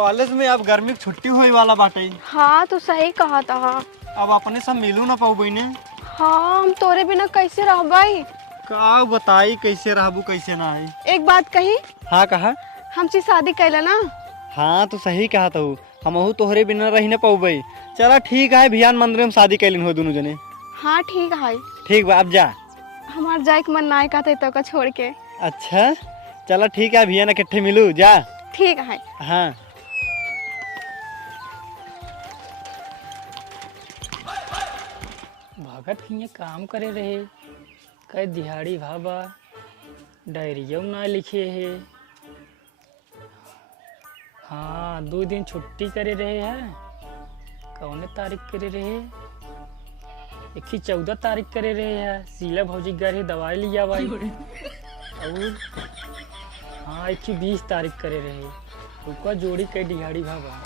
College में अब गर्मी की छुट्टी होने वाला बाटे। हाँ तो सही कहा था। अब अपने सब मिलू ना पाऊ बहने। हाँ हम तोरे बिना कैसे रह भाई। का बताई कैसे रहबू कैसे ना है। एक बात कही। हाँ कहा। हमसे शादी कैला ना। हाँ तो सही कहा तो हमहू तोहरे बिना रही ना पाऊ भाई। चला ठीक है भियान मंदिर में शादी कैलिन हो दोनों जने। हाँ ठीक है। ठीक बा अब जा। हमार जाए के मन ना का तो का छोड़ के। अच्छा चला ठीक है भियान इकट्ठे मिलू जा। ठीक है। हाँ भगत हियाँ काम करे रहे कई दिहाड़ी भाबा डायरिया ना लिखे है। हाँ 2 दिन छुट्टी करे रहे हैं। कौन तारीख करे रहे 14 तारीख करे रहे हैं। शीला भौजी गए दवाई लिया भाई। और हाँ 20 तारीख करे रहे रुका जोड़ी कई दिहाड़ी भाबा।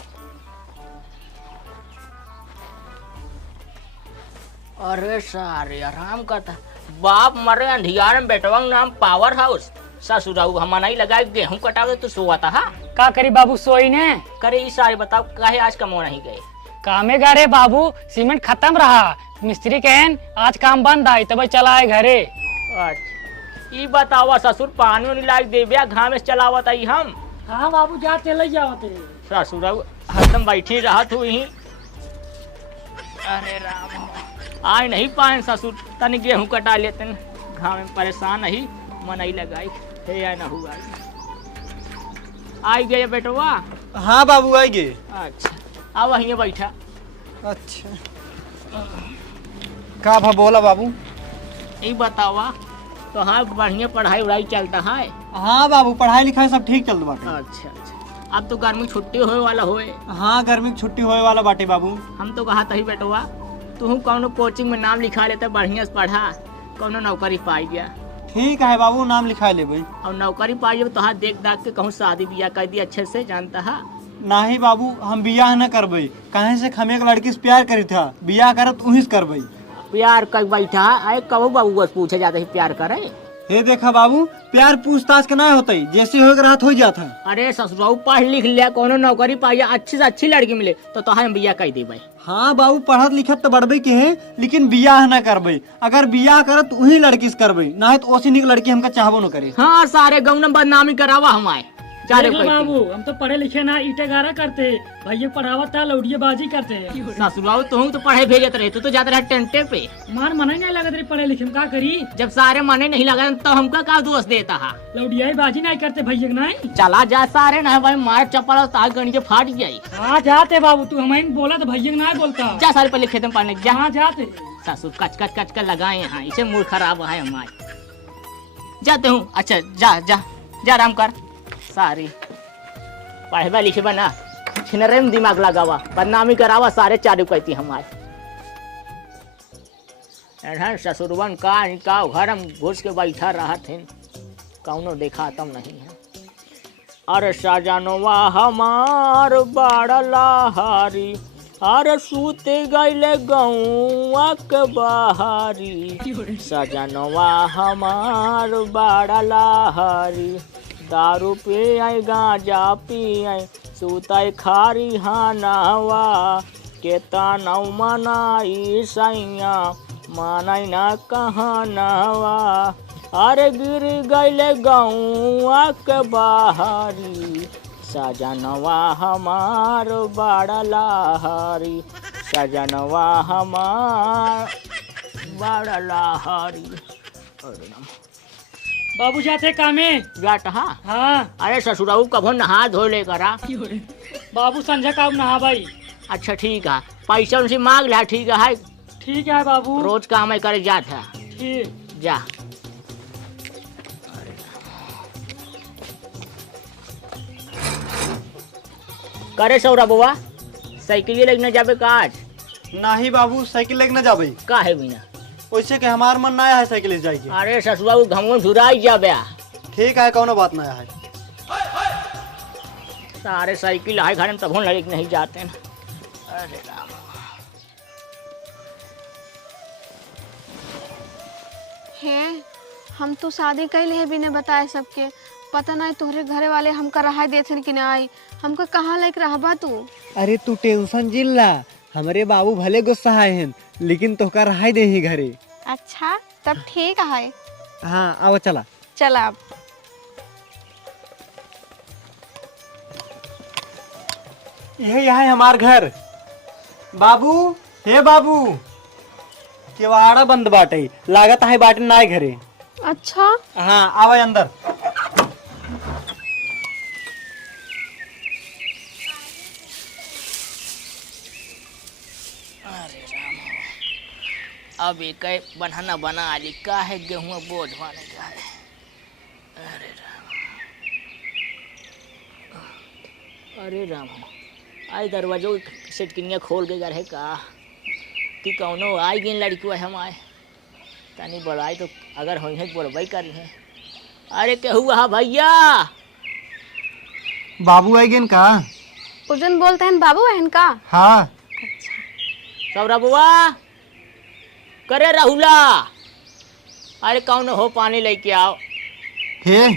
अरे सारे आराम करता बाप मरे अंधियार में बेटवा नाम पावर हाउस ससुराऊ हम नहीं लगाए गेहूं कटावे तो सोता हा का करी बाबू सोई ने करे इस सारे बताओ काहे आज कमो नहीं गए। कामे गारे बाबू सीमेंट खत्म रहा मिस्त्री कहन आज काम बंद आई तब चला है घरे। अच्छा ई बतावा ससुर पानी नहीं लाग देबिया घाम में चलावत आई हम। हाँ बाबू जाते ले जाते ससुराऊ हरदम बैठी रहत हुई। अरे राम आए नहीं पाए ससुर तनी गेहूं कटा लेते घाम में परेशान नहीं मन ही लगाई हे या ना हुआ आई गए बेटवा। हाँ बाबू आई गे। अच्छा अब वहीं बैठा। अच्छा का भा बोला बाबू। ये बतावा तो हाँ बढ़िया पढ़ाई उड़ाई चलता है। हाँ बाबू पढ़ाई लिखाई सब ठीक चलता बाटे। अच्छा अच्छा अब तो गर्मी छुट्टी होए वाला होए। हाँ गर्मी की छुट्टी होए वाला बाटे बाबू। हम तो कहा था ही बेटवा तू कौनो कोचिंग में नाम लिखा लेते बढ़िया से पढ़ा कौनो नौकरी पाई गया। ठीक है बाबू नाम लिखा ले भाई। और नौकरी पाई तो हाँ देख दाख के कहूँ शादी ब्याह कर दी अच्छे से जानता है। नहीं बाबू हम बियाह न करबे कहे से हम एक लड़की से प्यार करी था बियाह करत उही से करबे। प्यार कर बैठा आए कहो बाबू बस पूछे जाते ही प्यार करे। हे देखा बाबू प्यार पूछताछ के ना होते जैसे हो रात हो जाता। अरे ससुराऊ पढ़ लिख लिया कोनो नौकरी पाई अच्छी से अच्छी लड़की मिले तो हम बियाह कर दे भाई। हाँ बाबू पढ़त लिखत तो बढ़बे के है लेकिन बियाह न करबे। अगर बियाह करत तो वही लड़की से करबे ना है तो ओसी निक लड़की हमका चाहबो न करे। हाँ सारे गाँव में बदनामी करावा हमारे चारे बाबू हम तो पढ़े लिखे ना ईटे गारा करते भैया पढ़ावा था लौड़िए बाजी करते। ससुराऊ तुम तो पढ़े भेजत रहे तो जाते रहे टेंटे पे मान मना नहीं लगा तेरे पढ़े लिखे में का करी। जब सारे मने नहीं लगा तो हमका का दोष देता है। लौड़िया बाजी नहीं करते भैया नहीं। चला जा सारे ना भाई मार चप्पल ताक गणित फाट जाये। हाँ जाते बाबू तू हमें बोला तो भैया नहीं बोलता। जा सारे पहले खेत में पढ़ने जा। हाँ जाते ससुर कच कच कच कर लगाए यहाँ इसे मूड खराब है हमारे। जाते हूँ अच्छा जा जा जा आराम कर। सारी पढ़वा लिखवा ना छिनरे में दिमाग लगावा बदनामी करावा सारे चालू कहती हमारे। ससुरवन का घर में घुस के बैठा रहा थे कौनो देखा तम नहीं है। अरे सजनवा हमार बड़ा लहारी अरे सूते गईले गौआ के बहारी। सजनवा हमार बड़ा लहारी दारू पी आई गांजा पी आई सूताई खारी हानावा केता नौ मनाई सैया मानाई ना कहनावा। अरे गिर गईले गौआ के बहारी सजनवा हमार बड़ा लहारी सजनवा हमार बड़ा लहारी। बाबू जाते कामे जाट हाँ। हाँ अरे ससुराऊ कभो नहा धो ले करा। बाबू संझा का नहा भाई। अच्छा ठीक है पैसा उनसे मांग लिया ठीक है। ठीक है बाबू रोज काम है करे जात है। ठीक जा करे सौरा बुआ साइकिल लेके न जाबे काज। नहीं बाबू साइकिल लेके न जाबे का है बिना वैसे के हमार मन ना है साइकिल से जाए। अरे ससुरा घमो झुराई जाबे। ठीक है कौनो बात ना है। सारे साइकिल है घर में तब लगे नहीं जाते ना। अरे राम हैं हम तो शादी कैले है बिना बताए सबके। पता नहीं तोहरे घरे वाले हमका रहा देथन कि नहीं। हमका कहाँ लायक रहबा तू। अरे तू टेंशन जिल्ला, हमारे बाबू भले गुस्सा हैं लेकिन तोहका रहा दे ही घरे। अच्छा तब ठीक है। हाँ आओ चला। चल अब। यही है हमार घर। बाबू, हे बाबू, केवाड़ा बंद बाटे, लागत है बाटे ना घरे। अच्छा हाँ आवा अंदर। अब एक बनाना बना आली का है, गेहूं बोझ माने का है। अरे राम, अरे राम, आई दरवाजो सेटकिनिया खोल के रहे का कि कौनो आई गई लड़की है हम आए तनी बड़ाई तो अगर हो बोलबई करी है। अरे के हुआ भैया? बाबू आई गेन का? उजन बोलते हैं बाबू बहन का। हाँ सौरा बुआ करे राहुला। अरे कौन हो पानी लेके आओ। हे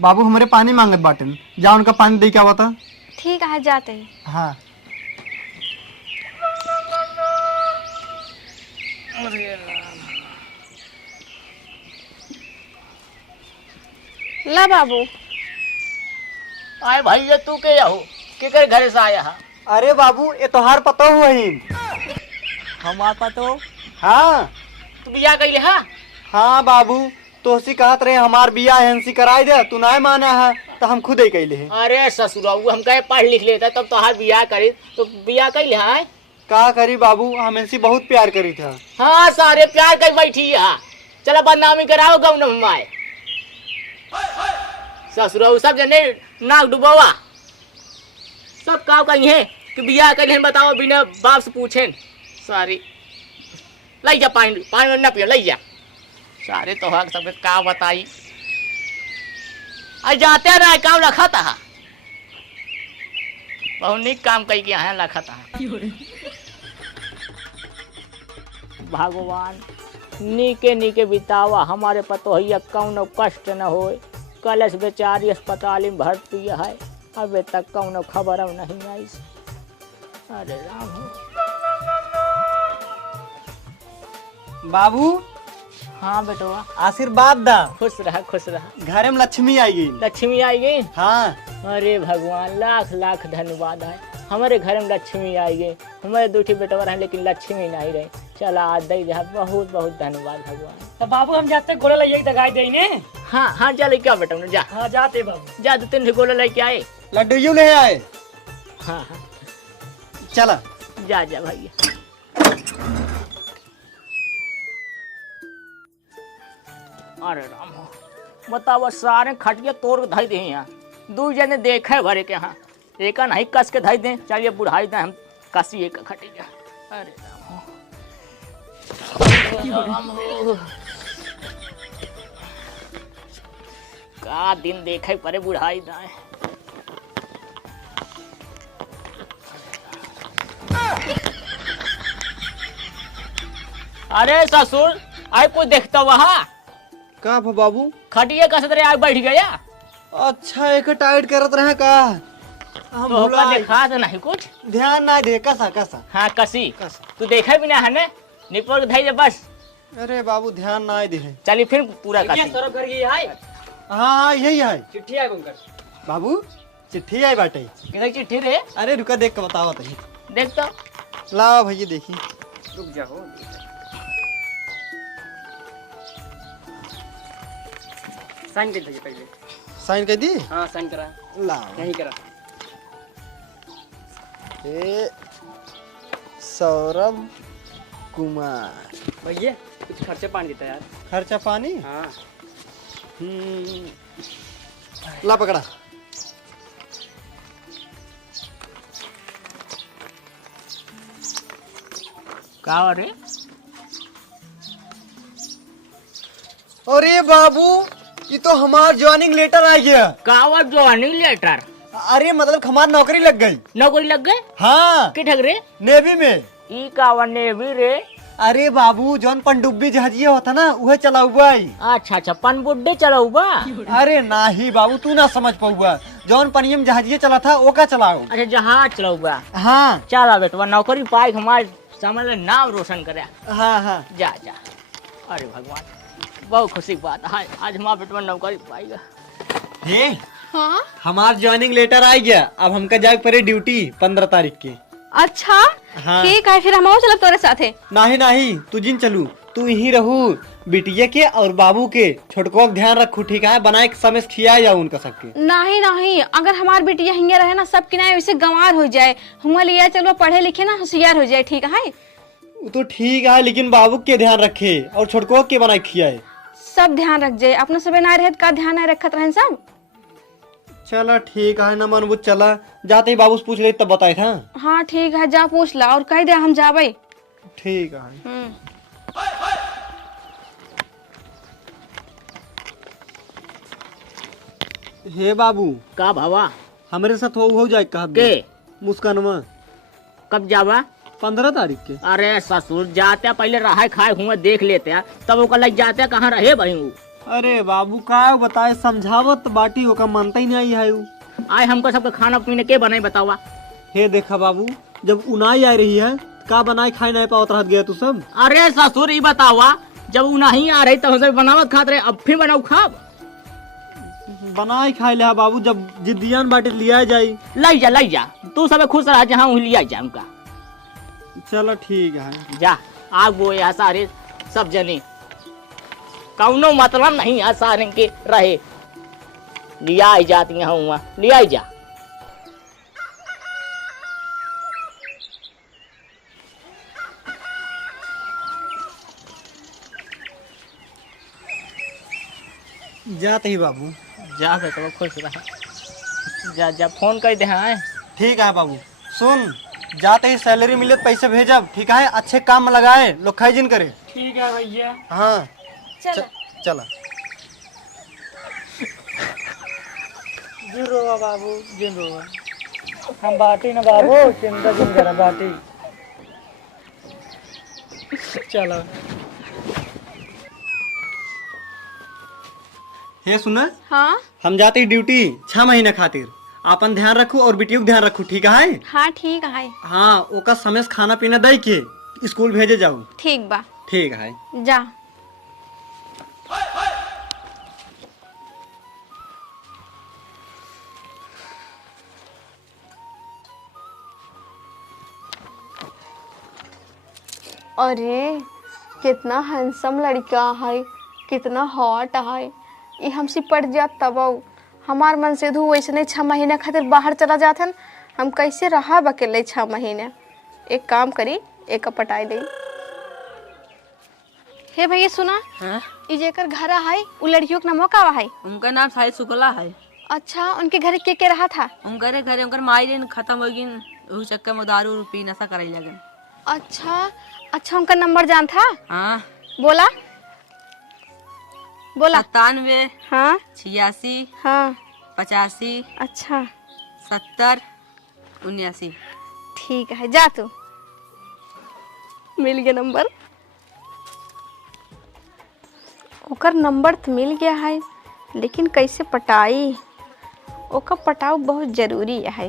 बाबू हमारे पानी मांगत बाटन, जा उनका पानी दे के आवा था। ठीक है जाते हैं। हाँ ला बाबू। आए भैया तू के हो के कर घर से आया हा? अरे बाबू ये तोहार पतो हुआ ही। हमार पतो? हाँ तू बिया कइले हा? हाँ बाबू, तोहसी कहत रहे हमार बिया हंसी कराई दे, तू ना माना है तो हम खुद ही कैले हैं। अरे ससुराऊ हम कहे पढ़ लिख लेता तब तोहार बिया करी तो बिया कइले हा? का करी बाबू, हम इनसे बहुत प्यार करी था। हाँ सारे प्यार कर बैठी हा। चलो बदनामी कराओ गाँव न हमारे ससुराऊ सब जने नाक डुबावा सब काव कहीं है कि बिया कइले बताओ बिना बाप से पूछे। सारी लाई जा पानी, पानी न पियो लाई जा। सारे तो हक सब का बताई। आज जाते ना काम रखा था, बहुत निक काम कई के यहाँ रखा था। भगवान नीके नीके बितावा हमारे पतोहिया कौनो कष्ट न होए। कलश बेचारी अस्पताल में भर्ती है, अबे तक कौनो खबर नहीं आई। अरे राम। बाबू हाँ बेटवा आशीर्वाद दा। खुश रहा खुश रहा। घर में लक्ष्मी आई गई। लक्ष्मी आई गई? हाँ। अरे भगवान लाख लाख धन्यवाद है, हमारे घर में लक्ष्मी आई गई। हमारे दूठी बेटवा रहे लेकिन लक्ष्मी नहीं रही। चला आज दई जा, बहुत बहुत धन्यवाद भगवान। तो बाबू हम जाते गोला ले दगाई दे ने। हाँ हाँ जा लेके आओ बेटा जा। हाँ जाते बाबू। जा 2-3 गोला लेके आए। लड्डू यूं ले आए। हाँ हाँ चला जा जा भैया। अरे राम हो, बताओ सारे खटिया तोड़ धाई दे यहाँ। 2 जने देखे भरे के यहाँ एक नहीं कस के धाई दे। चलिए बुढ़ाई दे हम कसी एक खटिया। अरे राम हो, राम हो। का दिन देखे परे बुढ़ाई दाए। अरे ससुर आए कोई देखता वहाँ का बाबू? खटिया कसत रहे आग बैठ गया। अच्छा एक टाइट करत रहे का? हम तो भुला देखा तो नहीं कुछ ध्यान ना दे। कसा कसा? हाँ कसी कस। तू देखा भी ना है ने निपोर धाई जा बस। अरे बाबू ध्यान ना दे। चलिए फिर पूरा कसी। सौरभ घर की है हाँ यही है। चिट्ठी है कौन कर बाबू चिट्ठी आई बाटे। किधर चिट्ठी रे? अरे रुका देख के बताओ तो। देख तो लाओ भैया देखी। रुक जाओ। साइन कर दीजिए पहले। साइन कर दी? हाँ साइन करा। लाओ। नहीं करा। ए सौरभ कुमार। भैया कुछ खर्चे पानी देता यार। खर्चा पानी? हाँ ला पकड़ा। का रे? अरे बाबू ये तो हमार ज्वाइनिंग लेटर आ गया। कावर ज्वाइनिंग लेटर? अरे मतलब हमार नौकरी लग गई। नौकरी लग गए? हाँ कि ठग रे? नेवी में। ई कावर नेवी रे? अरे बाबू जौन पनडुब्बी जहाजिया होता ना वह चलाऊबा। अच्छा अच्छा पनबुड्डे चलाऊ बा। अरे नाही बाबू तू ना समझ पाऊबा, जौन पनियम जहाजिया चला था वो का चलाओ। अच्छा जहाज चलाऊ बा। हाँ चला बेटवा नौकरी पाई हमारे समझ ले नाम रोशन करे। हाँ हाँ जा जा। अरे भगवान बहुत खुशी की बात है, आज हमारा बेटवा नौकरी पाएगा। हे हाँ हमार ज्वाइनिंग लेटर आ गया, अब हमका जाए पड़े ड्यूटी 15 तारीख की। अच्छा हाँ। ठीक है, फिर हम चलब तोरे साथे। नहीं नहीं तू जिन चलू, तू यहीं रहू, बिटिया के और बाबू के छोटको का ध्यान रखू ठीक है, बनाए के समय खिया जाऊ उनका सबके। नहीं नहीं, अगर हमार बिटिया हिंगे रहे ना सब किनारे वैसे गंवार हो जाए, हम लिया चलो पढ़े लिखे ना होशियार हो जाए ठीक है। वो तो ठीक है लेकिन बाबू के ध्यान रखे और छोटको के बनाए खियाए। सब ध्यान रख जाए, अपना सब ना रहे का ध्यान नहीं रखत रहे सब। चला ठीक है ना मनबू, चला जाते ही बाबू से पूछ ले तब बताए था। हाँ ठीक है, जा पूछ ला और कह दे हम जाबे। ठीक है। हे बाबू का भावा हमारे साथ हो जाए कहा के मुस्कानमा कब जावा? 15 तारीख के। अरे ससुर जाते पहले रहा खाए हुआ देख लेते हैं तब वो लग जाते कहाँ रहे भाई वो। अरे बाबू का बताए समझावत बाटी वो का मानता ही नहीं है वो। आए हमको सबके खाना पीने के बनाए बतावा। हे देखा बाबू जब उनाई आ रही है का बनाए खाए नहीं पावत रह गया तू सब। अरे ससुर ये बतावा जब वो नहीं आ रही तब हम बनावत खाते रहे, अब फिर बनाऊ खाब। बनाए खाए ले बाबू, जब जिद्दियान बाटे लिया जाए। लाई जा तू सब खुश रहा जहाँ लिया जा उनका। चलो ठीक है जा आग वो यहाँ सारे सब जने कौनो मतलब नहीं है सारे के रहे लिया ही जाती है हुआ लिया ही जा। जाते ही बाबू। जा बेटा खुश रहा, जा जा फोन कर दे। हाँ ठीक है बाबू, सुन जाते ही सैलरी मिले तो पैसे भेजब ठीक है, अच्छे काम में लगाए लोग खाई जिन करे। ठीक है भैया। हाँ चल चला। जिन रोवा बाबू जिन रोवा, हम बाटी ना बाबू चिंता जिन करा बाटी। चलो हे सुना, हाँ हम जाते ही ड्यूटी 6 महीने खातिर, अपन ध्यान रखू और बिटियों का ध्यान रखू ठीक है। हाँ ठीक है। हाँ ओका समय से खाना पीना दे के स्कूल भेजे जाऊ। ठीक बा ठीक है। जा। अरे कितना हैंडसम लड़का है, कितना हॉट है, ये हमसे पड़ जात तब हमार मन से धू वैसे 6 महीने खातिर बाहर चला जाथन, हम कैसे रहा अकेले 6 महीने। एक काम करी एक पटाई दे। हे भैया सुना, ये जेकर घर है वो लड़कियों का नाम का है? उनका नाम शायद शुक्ला है। अच्छा उनके घर के रहा था? उनके घरे उनकर माई लेन खत्म हो गई, उस चक्कर में दारू पी नशा करे लगन। अच्छा अच्छा उनका नंबर जान था? हाँ बोला बोला। 97 हाँ 86 हाँ 85 अच्छा 70 79। ठीक है जा तू, मिल गया नंबर। ओकर नंबर तो मिल गया है लेकिन कैसे पटाई, ओका पटाव बहुत जरूरी है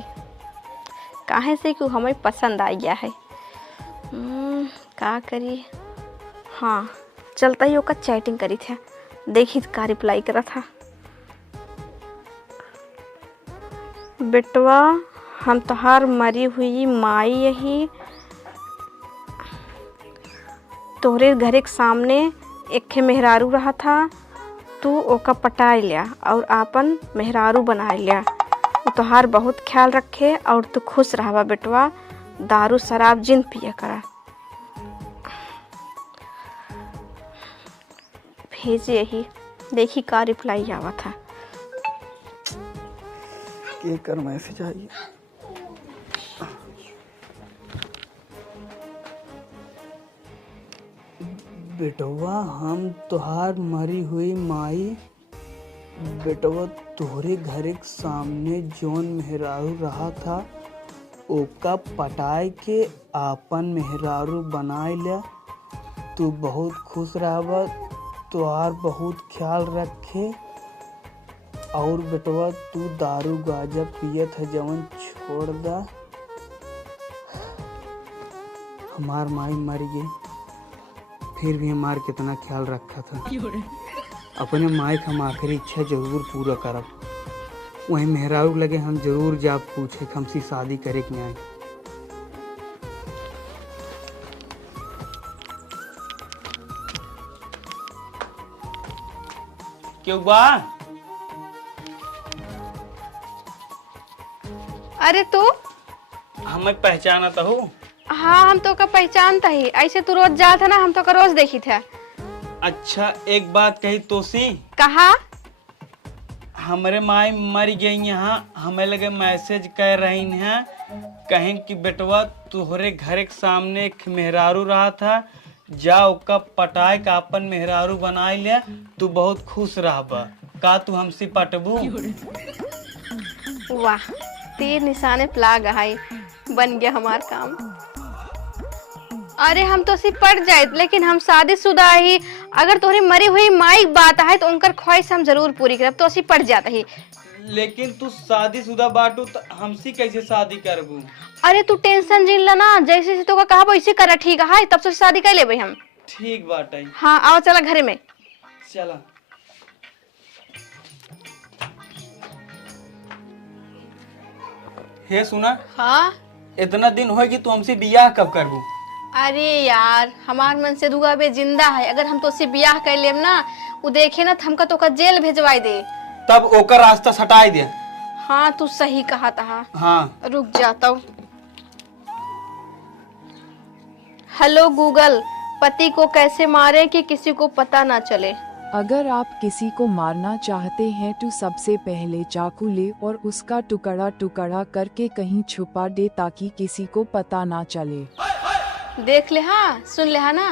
काहे से कि हमें पसंद आ गया है। का करी, हाँ चलता ही ओका चैटिंग करी था, देखी का रिप्लाई करा था। बेटवा हम तोहार मरी हुई माई यही तोहरे घरे के सामने एक मेहरारू रहा था, तू ओका पटाई लिया और आपन मेहरारू बना लिया। वो तोहार बहुत ख्याल रखे और तू खुश रहा बेटवा, दारू शराब जिन पिया करा। भेजे यही, देखी का रिप्लाई आवा था। ये कर मैसेज आई। बेटवा हम तुहार मरी हुई माई, बेटवा तोहरे घरे के सामने जौन मेहरारू रहा था ओका पटाए के आपन मेहरारू बनाए लिया तू बहुत खुश रहबा, तुहार बहुत ख्याल रखे। और बेटवा तू दारू गांजा पियत है जवन छोड़ दा। हमार माई मर गई, फिर भी हमार कितना ख्याल रखा था। अपने माई का हम आखिरी इच्छा जरूर पूरा करब। वहीं मेहरारू लगे हम जरूर जा पूछे कि हमसे शादी करे कि नहीं। क्यों बा? अरे तू? हमें पहचाना तो हो? हाँ, हम तो का पहचानता ही। ऐसे तू रोज जात है ना, हम तो का रोज देखी थे। अच्छा एक बात कही तोसी, कहा? हमारे माई मर गई यहाँ, हमें लगे मैसेज कर रही हैं कहें कि बेटवा तुहरे घर के सामने एक मेहरारू रहा था, जा ओका पटाए का अपन मेहरारू बनाए ले, तू बहुत खुश रहबा। का तू हमसे पटबू? वाह, तीर निशाने पला गहाई, बन गया हमार काम। अरे हम तो सिर्फ पड़ जाए, लेकिन हम शादीशुदा ही। अगर तोहरी मरी हुई माई बात है तो उनकर ख्वाहिश हम जरूर पूरी करब, तो सिर्फ पड़ जाता ही। लेकिन तू शादीशुदा बाटू तो हमसे कैसे शादी करबू? अरे तू टेंशन जिन ला ना, जैसे से तो का कहा वैसे करा, ठीक है? तब से शादी कर लेबे हम। ठीक बात है। हाँ आओ चला घरे में। चला। हे सुना, हाँ? इतना दिन हो कि तू हमसे बियाह कब करबू? अरे यार, हमार मन से दुआ बे जिंदा है। अगर हम तो उससे ब्याह कर लेब ना, वो देखे ना हमका तो का जेल भेजवाई दे। तब ओकर रास्ता हटाई दे। हाँ तू सही कहा था। हाँ रुक जाता हूँ। हेलो गूगल, पति को कैसे मारे कि किसी को पता ना चले? अगर आप किसी को मारना चाहते हैं तो सबसे पहले चाकू ले और उसका टुकड़ा टुकड़ा करके कहीं छुपा दे ताकि किसी को पता ना चले। देख ले, हाँ सुन ले, हाँ ना?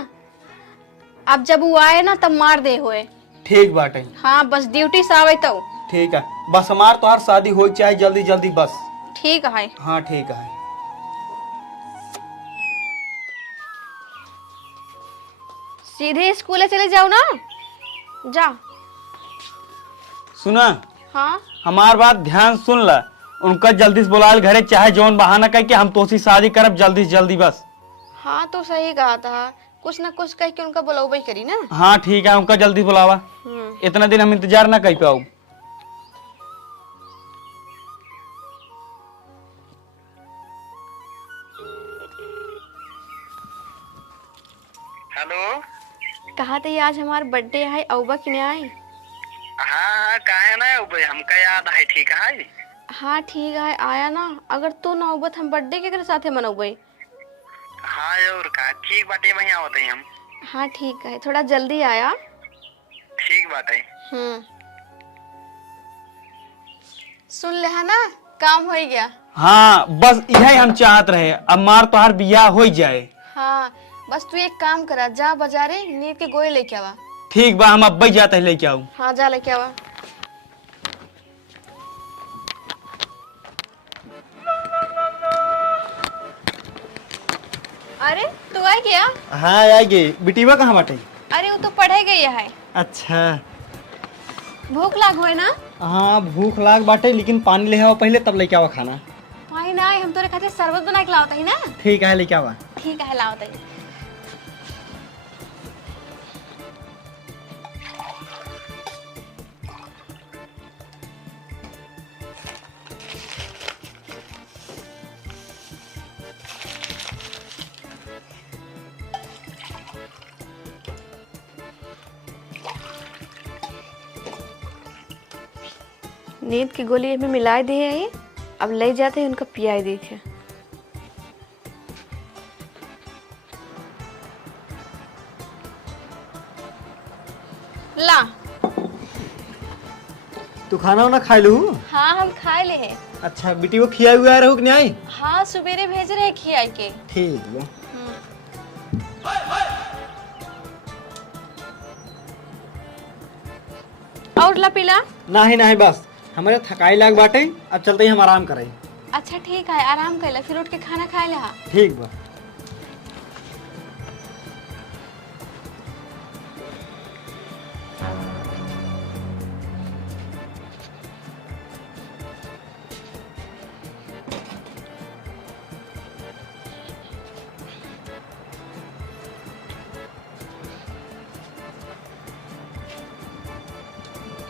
अब जब वो आए ना तब मार दे होए। ठीक बात है। हाँ बस ड्यूटी से आवे तो। ठीक है, बस हमार तो हर शादी हो चाहे जल्दी जल्दी बस। ठीक है। हाँ ठीक है। सीधे स्कूल चले जाओ ना, जा। सुना, हाँ हमार बात ध्यान सुन ला। उनका जल्दी से बुला घरे, चाहे जौन बहाना कह के हम तोसी शादी करब जल्दी से जल्दी बस। हाँ तो सही कहा था, कुछ ना कुछ कह के उनका बुलाओ करी ना। हाँ ठीक है, उनका जल्दी बुलावा। इतना दिन हम इंतजार ना कर पाओ। हेलो, कहा थे आज हमार बर्थडे है, औबा कि नहीं आई? हाँ काहे ना उबे, हमका याद है। ठीक है। हाँ ठीक है, आया ना। अगर तू ना औबत हम बर्थडे के साथे मनौबे। हाँ और का ठीक बाटे, वहीं आवत है हम। हाँ ठीक है, थोड़ा जल्दी आया। ठीक बात है। सुन ले, है ना? काम हो गया। हाँ बस यही हम चाहत रहे, अब मार तो हर बियाह हो जाए। हाँ बस तू एक काम करा, जा बाजारे नींद के गोले लेके आवा। ठीक बा, हम अब जाते हैं लेके आऊ। हाँ जा लेके आवा। अरे तू आ गया? हाँ आएगी। बिटिवा कहाँ बाटे? अरे वो तो पढ़े गई है। अच्छा। भूख लाग हुए ना? हाँ भूख लाग बाटे, लेकिन पानी ले आओ पहले, तब लेके आवा खाना। वही ना, हम तोरे खातिर शरबत बना के लावता ही ना। ठीक है, लेके आवा। ठीक है, लावता ही। नींद की गोली में मिलाए दिए है, अब ले जाते हैं उनको पियाई दी थे। ला। तू खाना वाना खा लू? हाँ हम खाए ले हैं। अच्छा, बिटिवा खिया हुआ रहो कि नहीं आई? हाँ सवेरे भेज रहे खियाई के। ठीक है। और ला पिला? नहीं नहीं, बस हमारे थकाई लाग बाटे, अब चलते ही हम आराम करें। अच्छा ठीक है, आराम कर ले, फिर उठ के खाना खाए ले। हाँ ठीक बा।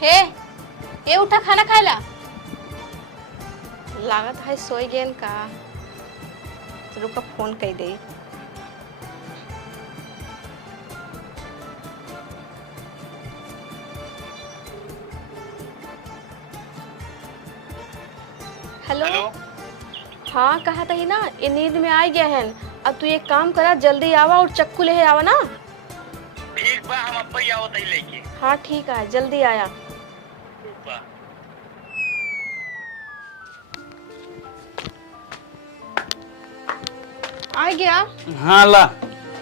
हे ये उठा खाना खाएला। लागत है सोई गेन का। रुका फोन कर दे। हेलो। हाँ कहा था ही ना ये नींद में आ गया है। अब तू एक काम करा जल्दी आवा और चक्कू ले आवा ना। ठीक बा हम अब आओ तई लेके। हाँ ठीक है जल्दी आया। ठीक बा। आ गया। हाँ ला।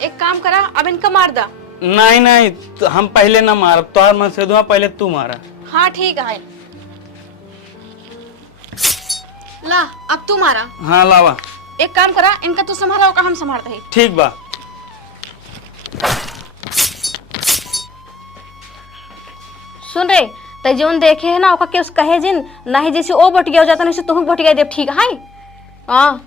एक काम करा अब इनका मार दा। नहीं नहीं तो हम पहले ना मार तो मैं से दूंगा पहले तू मारा। हाँ ठीक है। ला अब तू मारा। हाँ लावा। एक काम करा इनका तू संभाला होगा हम संभालते हैं। ठीक बा। सुन रे तै जोन देखे है ना ओका के उस कहे जिन नहीं जैसे ओ बटिया हो जाता नहीं से तू बटिया दे ठीक है। हाँ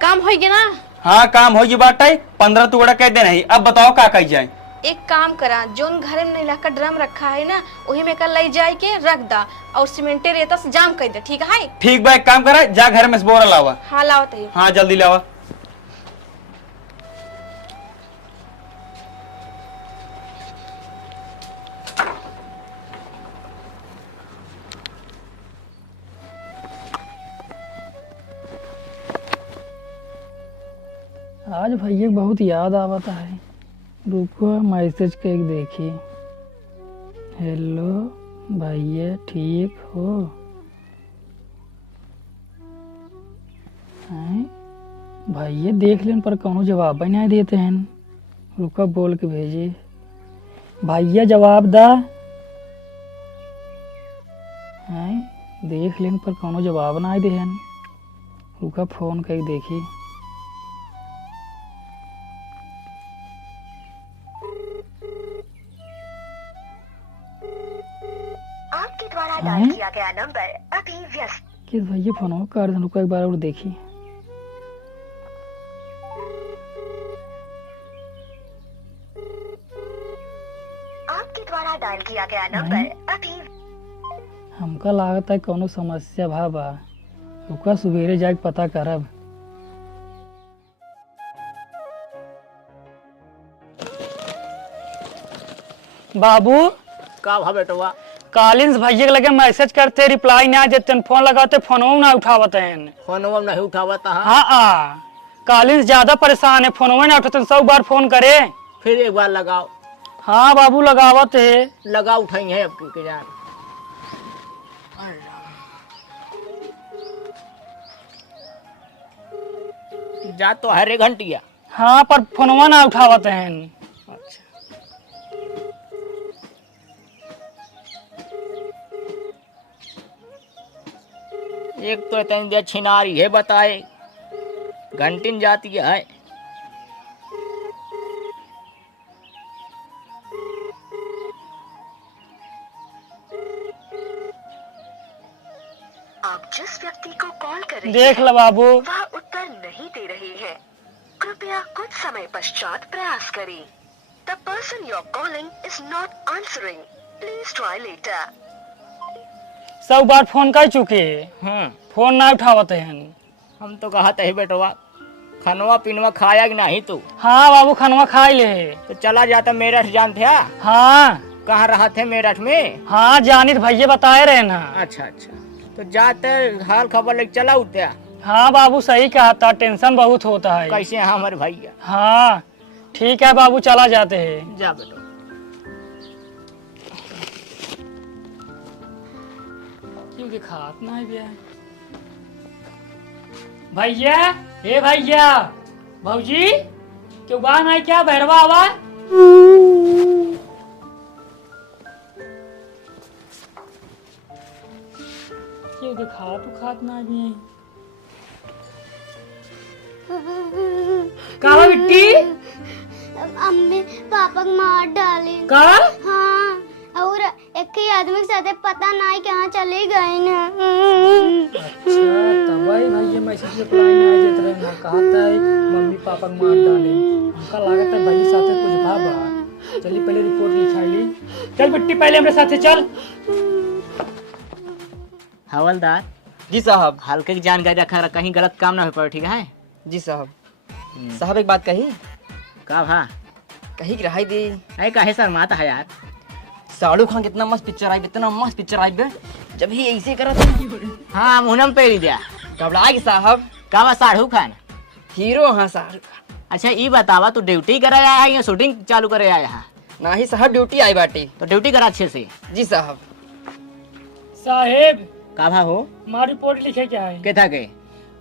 काम होगी ना। हाँ काम होगी बाटे 15 टुकड़ा कह दे नहीं। अब बताओ क्या कही जाए। एक काम करा जोन घर में नीला का ड्रम रखा है ना वही में कल ले जाए के रख दा और सीमेंटे रेता से जाम कर दे ठीक है। ठीक बा एक काम करा जा घर में से बोरा लावा। हाँ लाओ तई। हाँ जल्दी लावा। आज भैया बहुत याद आवता है। रुको मैसेज के देखी। हेलो भैया ठीक हो? हैं भैया देख लेन पर कौनो जवाब ही नहीं देते हैं। रुका बोल के भेजी। भैया जवाब दा। हैं देख लेन पर कौनो जवाब नहीं दे। रुका फोन कर देखी। आपके द्वारा डायल किया गया नंबर अभी व्यस्त। किस भैया फोन कर दे। रुको एक बार और देखी। आपके द्वारा डायल किया गया नंबर अभी। हमका लागत है कोनो समस्या बा। रुका सवेरे जाके पता करब। बाबू का भा बेटवा? कालिंस भैया के लगे मैसेज करते रिप्लाई नहीं देते। फोन लगाते फोनों ना उठावते हैं। फोनवा नहीं उठावता। हाँ कालिंस ज्यादा परेशान है फोनों ना उठाते। 100 बार फोन करे। फिर एक बार लगाओ। हाँ बाबू लगावत है। लगा उठाई है अब के जान। जा तो हरे घंटिया। हाँ पर फोनवा ना उठावते हैं। एक तो इतनी देर छिनारी है बताए घंटिन जाती है। आप जिस व्यक्ति को कॉल कर रहे देख लो बाबू। वह उत्तर नहीं दे रहे हैं। कृपया कुछ समय पश्चात प्रयास करें। The person you are calling is not answering. Please try later. 100 बार फोन कर चुके हैं। फोन ना उठावते हैं। हम तो कहते है बेटवा खनवा पिनवा खाया कि नहीं तू? हाँ बाबू खनवा खा ले। तो चला जाता मेरठ जानते है? हाँ कहाँ रहा थे मेरठ में? हाँ जानित भैया बताए रहे ना। अच्छा अच्छा तो जाते हाल खबर लेके चला उठया। हाँ बाबू सही कहा था। टेंशन बहुत होता है। कैसे हैं हमारे भैया? हाँ ठीक है बाबू चला जाते हैं। जा बेटो। क्योंकि खात ना है भैया। हे भैया भौजी क्यों बान है क्या भैरवा आवाज? क्योंकि खात ना भी काला बिट्टी अम्मी पापा को मार डाली। का? हाँ और एक कि आदमी के साथे पता नहीं कहाँ चले गए ना। अच्छा तब भाई ये मैसेज रिप्लाई नहीं देत रहे ना, कहा था मम्मी पापा को मार डाले। हमका लागत है भाई साथे कुछ भाबा। चलिए पहले रिपोर्ट लिखाई ली। चल बिट्टी पहले हमारे साथे चल। हवलदार जी साहब। हल्के की जानकारी रखा, कहीं गलत काम ना हो पाए, ठीक है? जी साहब। साहब एक बात कही। का भा कही कि रहाई दी। अरे काहे शर्माता है यार? शाहरुख खान कितना मस्त पिक्चर आई, इतना मस्त पिक्चर आई बे, जब ही ऐसे करा था। हाँ मुहनम पे ही दिया घबरा गई साहब। का बा शाहरुख खान हीरो? हाँ शाहरुख खान। अच्छा ये बतावा तू ड्यूटी करे आया है या शूटिंग चालू करे आया है? ना ही साहब ड्यूटी आई बाटी। तो ड्यूटी करा अच्छे से। जी साहब। साहेब का भा हो? हमारी रिपोर्ट लिखे क्या है? के था के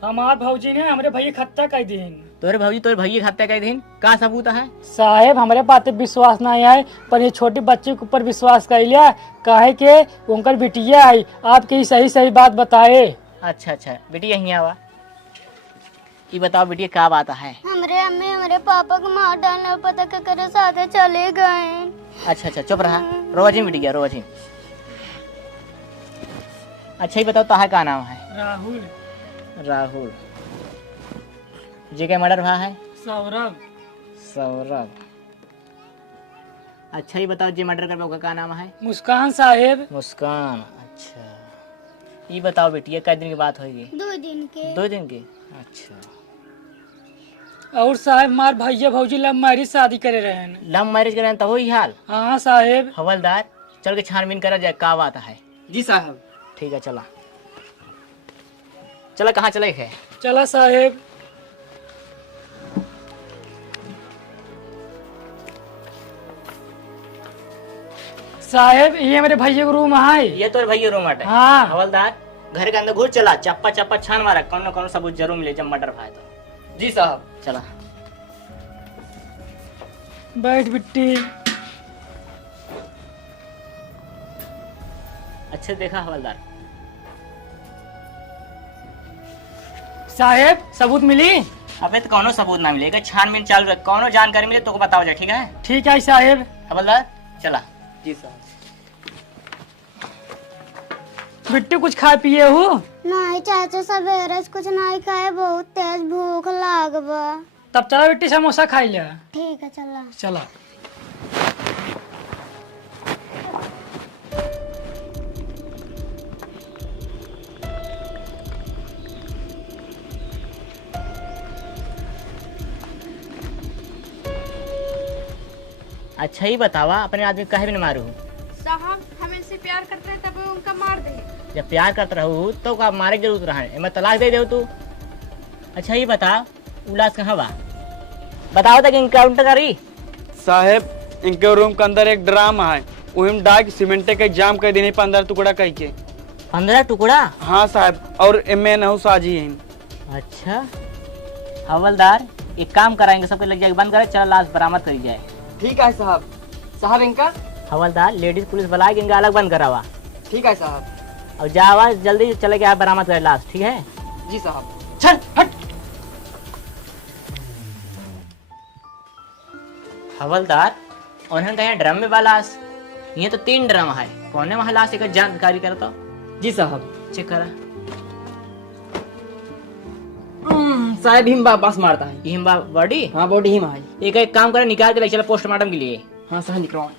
हमार भौजी ने हमारे भैया खत्ता कर दी। तोरे भैया हत्या कर दिन का सबूत है? साहेब हमारे बात पे विश्वास नहीं है, पर ये छोटे बच्चे के ऊपर विश्वास कर लिया। काहे के उनकर बिटिया आई, आपके ही सही सही बात बताए। अच्छा अच्छा बेटी यहीं आवा। ये बताओ बेटी क्या बात है? हमारे अम्मी हमारे पापा को मार डालने पता के करे साथे चले गए। अच्छा अच्छा चुप रहा, रोजी बेटी रोजी। अच्छा ये बताओ ताहा का नाम है? राहुल। राहुल जी का मर्डर हुआ है? सौरभ। सौरभ। अच्छा ये बताओ जी मर्डर कर का नाम है? मुस्कान साहेब। मुस्कान। अच्छा ये बताओ बेटी ये कितने दिन की बात होगी? 2 दिन के। 2 दिन की। अच्छा और साहेब हमार भैया भौजी लव मैरिज शादी करे रहे हैं। लव मैरिज करे तो वही हाल? हाँ साहेब। हवलदार चल के छानबीन करा जाए का बात है। जी साहब। ठीक है चला चला। कहाँ चले है? चला साहेब। साहेब ये मेरे भैया का रूम है। ये तो भैया रूम है। हाँ। हवलदार घर के अंदर घुस चला, चप्पा चप्पा छान मारा, कौन कौन सबूत जरूर मिले जब मर्डर भाई तो। जी साहब। चला बैठ बिट्टी। अच्छे देखा हवलदार। साहेब सबूत मिली? अबे तो कौनो सबूत ना मिलेगा, छानबीन चालू रख, कौनो जानकारी मिले तो को बताओ जाए, ठीक है? ठीक है साहेब। हवलदार चला। जी साहब। बिट्टी कुछ खा पिए हो? नहीं चाचा सवेरे से कुछ नहीं खाए, बहुत तेज भूख लागबा। तब चला बिट्टी समोसा खाई ले। ठीक है चला। चला। अच्छा ही बतावा अपने आदमी काहे भी न मारू? साहब हम इनसे प्यार करते हैं तब उनका मार दे। जब प्यार करते रहू तो का मारे की जरूरत रहा? मैं तलाक दे दे तू। अच्छा ये बता उलास कहाँ बा? बताओ तक इनकाउंटर करी। साहेब इनके रूम के अंदर एक ड्राम है, वही डाक सीमेंटे का जाम कर देने 15 टुकड़ा कह के। 15 टुकड़ा? हाँ साहब। और एम नहू साजी है। अच्छा हवलदार एक काम कराएंगे, सबके लग जाएगा, बंद करे, चल लाश बरामद करी जाए। ठीक है साहब। साहब इनका? हवलदार लेडीज पुलिस बुलाएगी, इनका अलग बंद करावा। ठीक है साहब। और जावा जल्दी चले के आप बरामद करे लाश, ठीक है? जी साहब। चल हट। हवलदार उन्होंने कहा ड्रम में लाश, ये तो 3 ड्रम है, कौन है वहाँ लाश एक जानकारी करता? जी साहब। चेक करा। साहब हिम पास मारता है। Him body? हाँ बॉडी हिम है। एक काम करे निकाल के ले चला पोस्टमार्टम के लिए। हाँ साहब निकलवाओ।